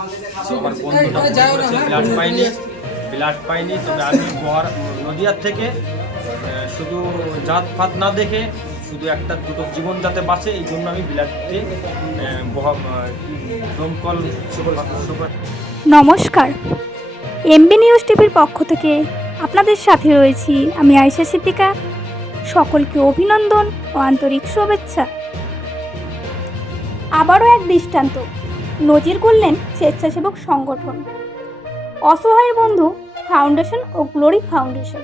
আমার বন্ধুটা ব্লাড পাইনি। তবে আমি নদিয়ার থেকে শুধু জাত ফাত না দেখে শুধু একটা দুটো জীবন যাতে বাঁচে এই জন্য আমি ব্লাডে দমকল নমস্কার, এমবি নিউজ টিভির পক্ষ থেকে আপনাদের সাথে রয়েছি আমি আয়েশা সিদ্দিকা। সকলকে অভিনন্দন ও আন্তরিক শুভেচ্ছা। আবারও এক দৃষ্টান্ত নজির করলেন স্বেচ্ছাসেবক সংগঠন অসহায় বন্ধু ফাউন্ডেশন ও গ্লোরি ফাউন্ডেশন।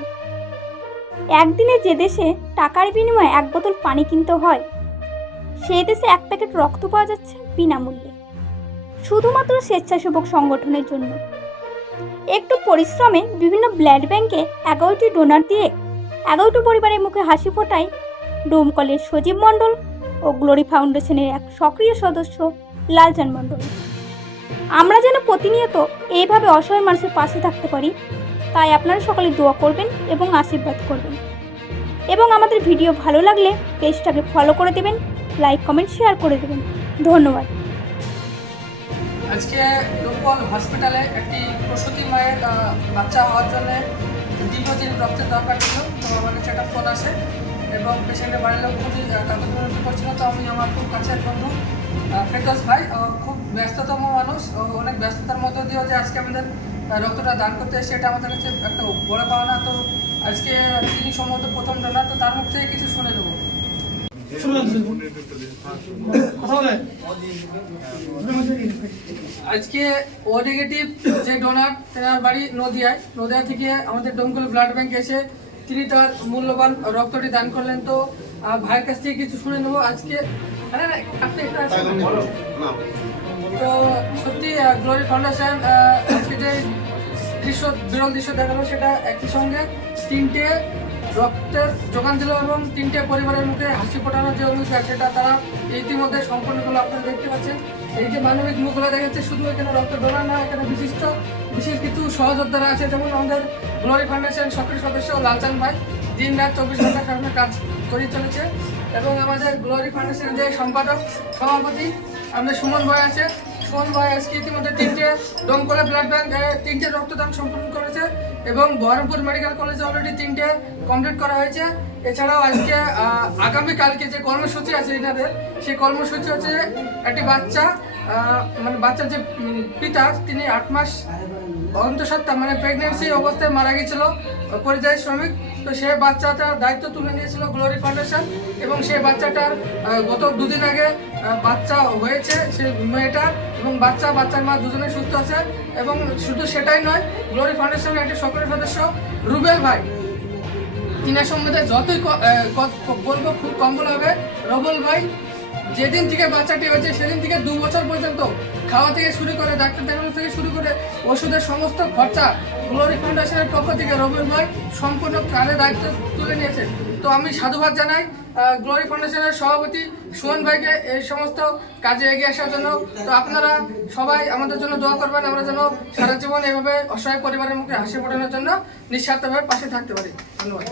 একদিনে যে দেশে টাকার বিনিময়ে এক বোতল পানি কিনতে হয়, সেই দেশে এক প্যাকেট রক্ত পাওয়া যাচ্ছে বিনামূল্যে, শুধুমাত্র স্বেচ্ছাসেবক সংগঠনের জন্য। একটু পরিশ্রমে বিভিন্ন ব্লাড ব্যাংকে 11টি ডোনার দিয়ে 11টি পরিবারের মুখে হাসি ফোটায় ডোমকলের সজীব মণ্ডল ও গ্লোরি ফাউন্ডেশনের এক সক্রিয় সদস্য লালচান মণ্ডল। আমরা যেন প্রতিনিয়ত এইভাবে অসহায় মানুষের পাশে থাকতে পারি, তাই আপনারা সকলে দোয়া করবেন এবং আশীর্বাদ করবেন। এবং আমাদের ভিডিও ভালো লাগলে পেজটাকে ফলো করে দেবেন, লাইক কমেন্ট শেয়ার করে দেবেন। ধন্যবাদ। আজকে ডোমকল হসপিটালে একটি প্রসূতি মায়ের বাচ্চা হওয়ার জন্য দীর্ঘদিন রক্তের দরকার ছিল। তো আমার কাছে একটা ফোন আসে এবং পেশেন্টের বাড়ির লোক খুবই কাগজ করছিল। তো আমি আমার খুব কাছের বন্ধু ফেরদৌস ভাই, খুব ব্যস্ততম মানুষ, অনেক ব্যস্ততার মধ্য দিয়েও যে আজকে আমাদের রক্তটা দান করতে এসে এটা আমাদের কাছে একটা বড় পাওনা। তো আজকে তিনি সম্ভবত প্রথম ডোনার, তো তার মুখ থেকে কিছু শুনে দেবো। আজকে ও নেগেটিভ যে ডোনার, তেনার বাড়ি নদিয়া থেকে আমাদের ডোমকল ব্লাড ব্যাংকে এসে তিনি তার মূল্যবান রক্তটি দান করলেন। তো ভাইয়ের কাছ থেকে কিছু শুনে নেবো আজকে। তো সত্যি গ্লোরি ফাউন্ডেশন আজকে যে বিরল দৃশ্য দেখালো, সেটা একই সঙ্গে 3টে রক্তের যোগান দিল এবং 3টে পরিবারের মুখে হাসি ফোটানোর যে অনুষ্ঠান, সেটা তারা ইতিমধ্যে সম্পন্ন করলো। আপনারা দেখতে পাচ্ছেন এই যে মানবিক মুখগুলো দেখাচ্ছে, শুধু এখানে রক্ত ডোনার না, এখানে বিশেষ কিছু সহযোদ্ধারা আছে, যেমন আমাদের গ্লোরি ফাউন্ডেশন সক্রিয় সদস্য লালচান ভাই দিন রাত 24 ঘন্টা কারণে কাজ করে চলেছে। এবং আমাদের গ্লোরি ফাউন্ডেশনের যে সম্পাদক সভাপতি আমাদের সুমন ভাই আছে। সুমন ভাই আজকে ইতিমধ্যে 3টে ডোমকল ব্লাড ব্যাংক 3টে রক্তদান সম্পন্ন করেছে এবং বহরমপুর মেডিকেল কলেজে অলরেডি 3টে কমপ্লিট করা হয়েছে। এছাড়াও আজকে আগামীকালকে যে কর্মসূচি আছে এনাদের, সেই কর্মসূচি হচ্ছে একটি বাচ্চা, মানে বাচ্চার যে পিতা তিনি 8 মাস অন্তঃসত্ত্বা মানে প্রেগনেন্সি অবস্থায় মারা গিয়েছিল, পরিযায়ী শ্রমিক। তো সেই বাচ্চাটার দায়িত্ব তুলে নিয়েছিল গ্লোরি ফাউন্ডেশন এবং সেই বাচ্চাটার গত 2 দিন আগে বাচ্চা হয়েছে সেই মেয়েটার, এবং বাচ্চার মা দুজনে সুস্থ আছে। এবং শুধু সেটাই নয়, গ্লোরি ফাউন্ডেশনের একটি সক্রিয় সদস্য রুবেল ভাই, তিনার সম্বন্ধে যতই বলবো খুব কম বলা হবে। রুবেল ভাই যেদিন থেকে বাচ্চাটি হয়েছে সেদিন থেকে 2 বছর পর্যন্ত খাওয়া থেকে শুরু করে ডাক্তার দেখানো থেকে শুরু করে ওষুধের সমস্ত খরচা গ্লোরি ফাউন্ডেশনের পক্ষ থেকে রুবেল ভাই সম্পূর্ণ কানে দায়িত্ব তুলে নিয়েছে। তো আমি সাধুবাদ জানাই গ্লোরি ফাউন্ডেশনের সভাপতি সুমন ভাইকে এই সমস্ত কাজে এগিয়ে আসার জন্য। তো আপনারা সবাই আমাদের জন্য দোয়া করবেন, আমরা যেন সারা জীবন এভাবে অসহায় পরিবারের মুখে হাসি ফোটানোর জন্য নিঃস্বার্থভাবে পাশে থাকতে পারি। ধন্যবাদ।